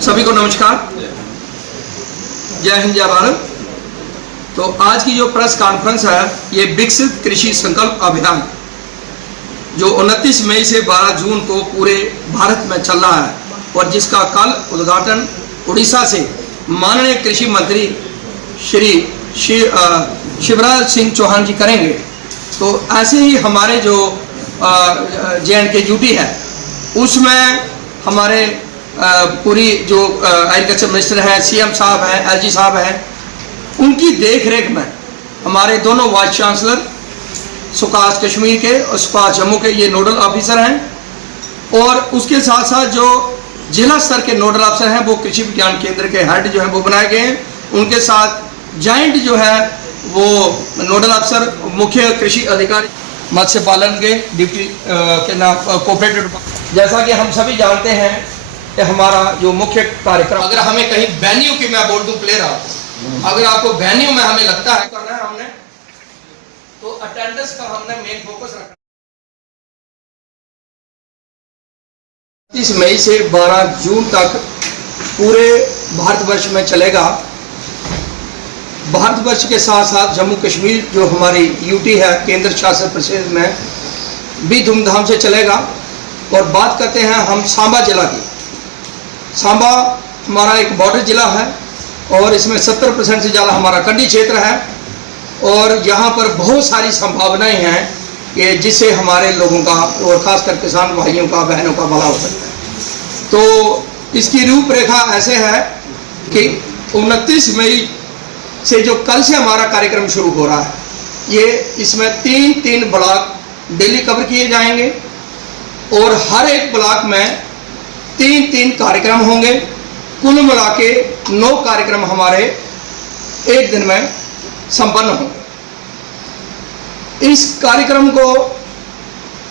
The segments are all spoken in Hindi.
सभी को नमस्कार, जय हिंद जय भारत। तो आज की जो प्रेस कॉन्फ्रेंस है ये विकसित कृषि संकल्प अभियान जो 29 मई से 12 जून को पूरे भारत में चल रहा है और जिसका कल उद्घाटन उड़ीसा से माननीय कृषि मंत्री श्री शिवराज सिंह चौहान जी करेंगे। तो ऐसे ही हमारे जो JNK यूटी है उसमें हमारे पूरी जो एग्रीकल्चर मिनिस्टर हैं, CM साहब हैं, LG साहब हैं, उनकी देख रेख में हमारे दोनों वाइस चांसलर सुकाश कश्मीर के और सुकाश जम्मू के ये नोडल ऑफिसर हैं और उसके साथ साथ जो जिला स्तर के नोडल अफसर हैं वो कृषि विज्ञान केंद्र के हेड जो हैं वो बनाए गए हैं। उनके साथ जॉइंट जो है वो नोडल अफसर मुख्य कृषि अधिकारी मत्स्य पालन के डिप्टी के नाम कोऑपरेटिव। जैसा कि हम सभी जानते हैं कि हमारा जो मुख्य कार्यक्रम, अगर हमें कहीं वेन्यू की मैं बोल दूं प्लेयर आपको, अगर आपको वेन्यू में हमें लगता है करना है हमने तो अटेंडेंस का हमने मेन फोकस रखना। 30 मई से 12 जून तक पूरे भारतवर्ष में चलेगा। भारतवर्ष के साथ साथ जम्मू कश्मीर जो हमारी यूटी है केंद्र शासित प्रदेश में भी धूमधाम से चलेगा। और बात करते हैं हम सांबा जिला की। सांबा हमारा एक बॉर्डर जिला है और इसमें 70% से ज़्यादा हमारा कंडी क्षेत्र है और यहाँ पर बहुत सारी संभावनाएं हैं कि जिससे हमारे लोगों का और ख़ासकर किसान भाइयों का बहनों का भला हो सकता है। तो इसकी रूपरेखा ऐसे है कि 29 मई से जो कल से हमारा कार्यक्रम शुरू हो रहा है ये इसमें 3 ब्लॉक डेली कवर किए जाएंगे और हर एक ब्लॉक में 3 कार्यक्रम होंगे। कुल मिला के 9 कार्यक्रम हमारे एक दिन में संपन्न होंगे। इस कार्यक्रम को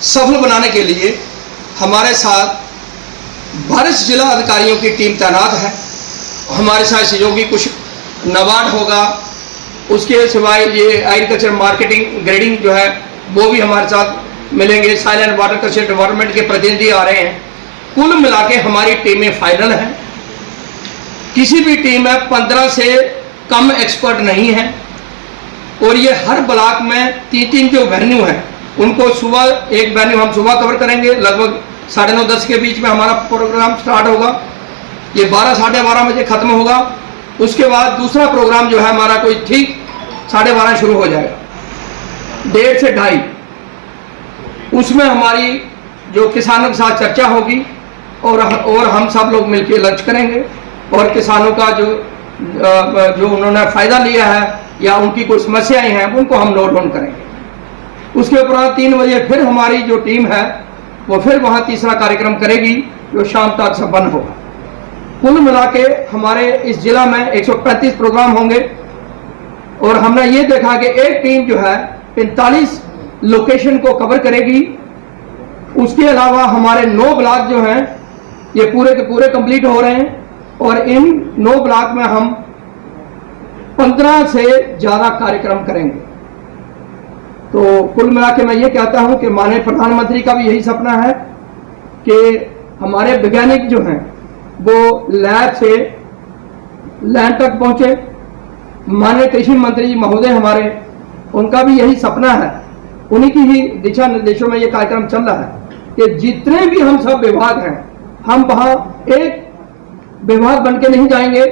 सफल बनाने के लिए हमारे साथ 12 जिला अधिकारियों की टीम तैनात है। हमारे साथ सहयोगी कुछ नाबार्ड होगा, उसके सिवाय ये एग्रीकल्चर मार्केटिंग ग्रेडिंग जो है वो भी हमारे साथ मिलेंगे। Soil and water culture department के प्रतिनिधि आ रहे हैं। कुल मिला के हमारी टीमें फाइनल हैं। किसी भी टीम में 15 से कम एक्सपर्ट नहीं है और ये हर ब्लॉक में 3 जो वेन्यू हैं उनको सुबह एक वेन्यू हम सुबह कवर करेंगे, लगभग 9:30-10 के बीच में हमारा प्रोग्राम स्टार्ट होगा। ये 12-12:30 बजे खत्म होगा। उसके बाद दूसरा प्रोग्राम जो है हमारा कोई ठीक 12:30 शुरू हो जाएगा, 1:30 से 2:30। उसमें हमारी जो किसानों के साथ चर्चा होगी और हम सब लोग मिलकर लंच करेंगे और किसानों का जो उन्होंने फ़ायदा लिया है या उनकी कोई समस्याएं हैं उनको हम नोट डाउन करेंगे। उसके उपरांत 3 बजे फिर हमारी जो टीम है वो फिर वहाँ तीसरा कार्यक्रम करेगी जो शाम तक संपन्न होगा। कुल मिला के हमारे इस जिला में 135 प्रोग्राम होंगे और हमने ये देखा कि एक टीम जो है 45 लोकेशन को कवर करेगी। उसके अलावा हमारे 9 ब्लॉक जो हैं ये पूरे के पूरे कंप्लीट हो रहे हैं और इन 9 ब्लॉक में हम 15 से ज़्यादा कार्यक्रम करेंगे। तो कुल मिला के मैं ये कहता हूं कि माननीय प्रधानमंत्री का भी यही सपना है कि हमारे वैज्ञानिक जो हैं वो लैब से लैंड तक पहुंचे। माननीय कृषि मंत्री जी महोदय हमारे, उनका भी यही सपना है। उन्हीं की ही दिशा निर्देशों में ये कार्यक्रम चल रहा है कि जितने भी हम सब विभाग हैं हम वहाँ एक विभाग बन के नहीं जाएंगे।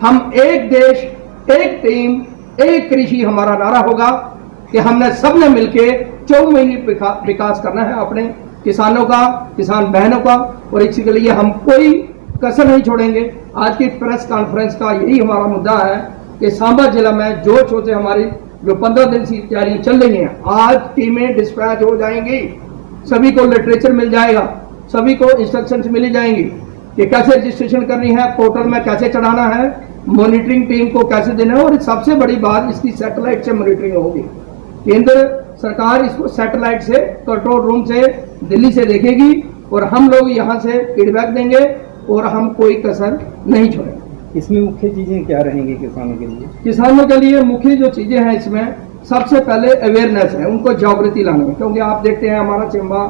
हम एक देश, एक टीम, एक कृषि हमारा नारा होगा कि हमने सबने मिलके चौमुखी विकास करना है अपने किसानों का, किसान बहनों का, और इसी के लिए हम कोई कसर नहीं छोड़ेंगे। आज की प्रेस कॉन्फ्रेंस का यही हमारा मुद्दा है कि सांबा जिला में जोर शोर से हमारी जो 15 दिन की तैयारियां चल रही हैं, आज टीमें डिस्पैच हो जाएंगी। सभी को लिटरेचर मिल जाएगा, सभी को इंस्ट्रक्शंस मिल जाएंगी कि कैसे रजिस्ट्रेशन करनी है, पोर्टल में कैसे चढ़ाना है, मॉनिटरिंग टीम को कैसे देना है। और सबसे बड़ी बात, इसकी सैटेलाइट से मॉनिटरिंग होगी। केंद्र सरकार इसको सैटेलाइट से, कंट्रोल रूम से, दिल्ली से देखेगी और हम लोग यहाँ से फीडबैक देंगे और हम कोई कसर नहीं छोड़ेंगे। इसमें मुख्य चीजें क्या रहेंगी किसानों के लिए? किसानों के लिए मुख्य जो चीजें हैं इसमें सबसे पहले अवेयरनेस है, उनको जागृति लाना है। क्योंकि आप देखते हैं हमारा चंबा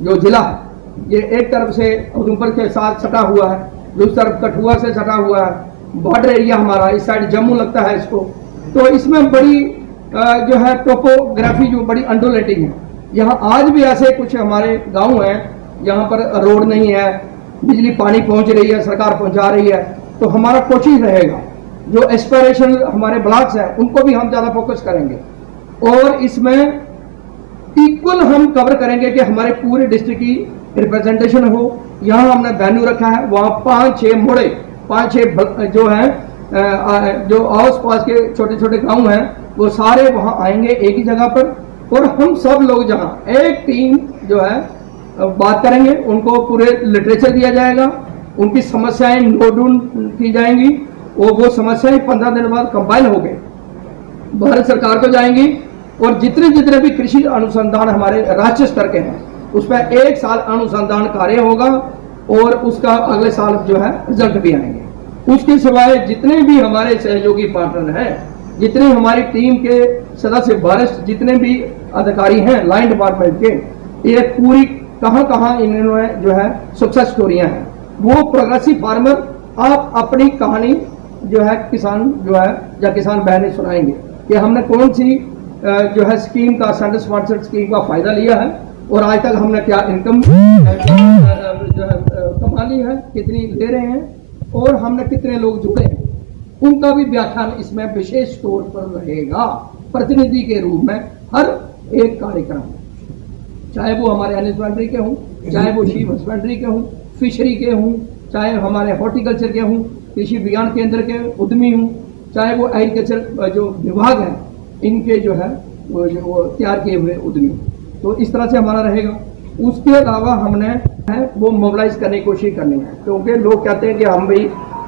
जो जिला है ये एक तरफ से उधमपुर के साथ सटा हुआ है जो उस तरफ कठुआ से सटा हुआ है, बॉर्डर एरिया हमारा, इस साइड जम्मू लगता है इसको। तो इसमें बड़ी जो है टोपोग्राफी जो बड़ी अंडोलेटिंग है। यहाँ आज भी ऐसे कुछ हमारे गांव हैं यहाँ पर रोड नहीं है, बिजली पानी पहुंच रही है, सरकार पहुंचा रही है। तो हमारा कोशिश रहेगा जो एस्पिरेशन हमारे ब्लॉक्स हैं उनको भी हम ज़्यादा फोकस करेंगे और इसमें इक्वल हम कवर करेंगे कि हमारे पूरे डिस्ट्रिक्ट की रिप्रेजेंटेशन हो। यहाँ हमने वेन्यू रखा है, वहाँ 5-6 मोड़े, 5-6 जो हैं जो आस पास के छोटे छोटे गांव हैं वो सारे वहाँ आएंगे एक ही जगह पर, और हम सब लोग जहाँ एक टीम जो है बात करेंगे, उनको पूरे लिटरेचर दिया जाएगा, उनकी समस्याएं नोट डाउन की जाएंगी और वो समस्याएं 15 दिन बाद कंपाइल हो गए भारत सरकार को जाएंगी। और जितने जितने भी कृषि अनुसंधान हमारे राज्य स्तर के हैं उस पर 1 साल अनुसंधान कार्य होगा और उसका अगले साल जो है रिजल्ट भी आएंगे। उसके सिवाय जितने भी हमारे सहयोगी पार्टनर हैं, जितने हमारी टीम के सदस्य वरिष्ठ जितने भी अधिकारी हैं लाइन डिपार्टमेंट के, ये पूरी कहाँ इन्होंने जो है सक्सेस स्टोरियां हैं। वो प्रोग्रेसिव फार्मर आप अपनी कहानी जो है किसान जो है या किसान बहनें सुनाएंगे कि हमने कौन सी जो है स्कीम का, सेंटर स्पॉन्सर्ड स्कीम का फायदा लिया है और आज तक हमने क्या इनकम जो है कमा ली है, कितनी ले रहे हैं और हमने कितने लोग जुड़े हैं, उनका भी व्याख्यान इसमें विशेष तौर पर रहेगा प्रतिनिधि के रूप में हर एक कार्यक्रम, चाहे वो हमारे हस्बेंड्री के हों, चाहे वो शीप हस्बेंड्री के हों, फिशरी के हों, चाहे हमारे हॉर्टिकल्चर के हों, कृषि विज्ञान केंद्र के उद्यमी हों, चाहे वो एग्रीकल्चर जो विभाग है इनके जो है वो तैयार किए हुए उद्यमी। तो इस तरह से हमारा रहेगा। उसके अलावा हमने है वो मोबिलाइज करने की कोशिश करनी है, क्योंकि लोग कहते हैं कि हम भी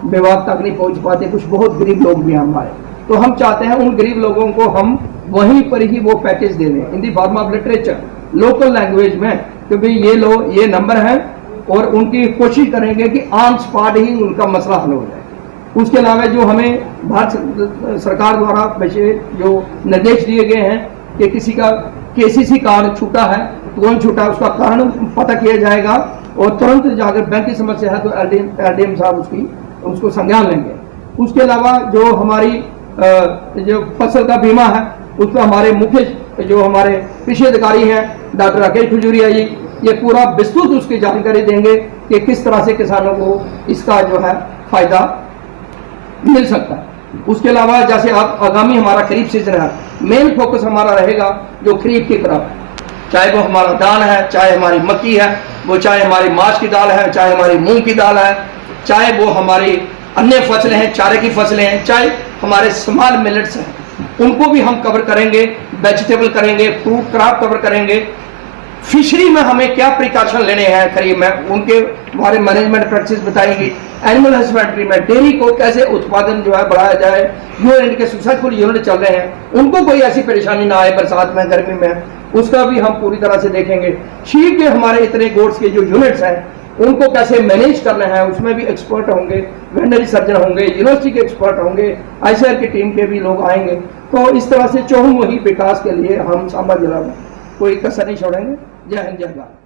विभाग तक नहीं पहुंच पाते, कुछ बहुत गरीब लोग भी हैं हमारे, तो हम चाहते हैं उन गरीब लोगों को हम वहीं पर ही वो पैकेज दे दें in the form of literature local language में कि भाई ये लो, ये नंबर है, और उनकी कोशिश करेंगे कि ऑन स्पॉट ही उनका मसला हल हो जाए। उसके अलावा जो हमें भारत सरकार द्वारा विशेष जो निर्देश दिए गए हैं कि किसी का केसीसी कार्ड छूटा है तो कौन छूटा है उसका कारण पता किया जाएगा और तुरंत जाकर बैंक की समस्या है तो एलडीएम साहब उसको संज्ञान लेंगे। उसके अलावा जो हमारी जो फसल का बीमा है उस पर हमारे मुख्य जो हमारे कृषि अधिकारी हैं डॉक्टर राकेश खजूरिया जी ये पूरा विस्तृत उसकी जानकारी देंगे कि किस तरह से किसानों को इसका जो है फायदा मिल सकता है। उसके अलावा जैसे आप आगामी हमारा खरीफ सीजन है, मेन फोकस हमारा रहेगा जो खरीफ की तरफ, चाहे वो हमारा दाल है, चाहे हमारी मक्की है, वो चाहे हमारी माश की दाल है, चाहे हमारी मूंग की दाल है, चाहे वो हमारी अन्य फसलें हैं, चारे की फसलें हैं, चाहे हमारे स्मॉल मिलेट्स हैं, उनको भी हम कवर करेंगे, वेजिटेबल करेंगे, फ्रूट क्रॉप कवर करेंगे। फिशरी में हमें क्या प्रिकॉशन लेने हैं खरीफ में उनके हमारे मैनेजमेंट प्रैक्टिस बताएंगी। एनिमल हस्बेंड्री में डेयरी को कैसे उत्पादन जो है बढ़ाया जाए, जो इनके सक्सेसफुल यूनिट चल रहे हैं उनको कोई ऐसी परेशानी ना आए बरसात में, गर्मी में, उसका भी हम पूरी तरह से देखेंगे। शीप के हमारे इतने गोड्स के जो यूनिट्स हैं उनको कैसे मैनेज करना है, उसमें भी एक्सपर्ट होंगे, वेटनरी सर्जन होंगे, यूनिवर्सिटी के एक्सपर्ट होंगे, आईसीआर की टीम के भी लोग आएंगे। तो इस तरह से चहुमुखी विकास के लिए हम सांबा जिला में कोई कसर नहीं छोड़ेंगे। जय हिंद, जय भारत।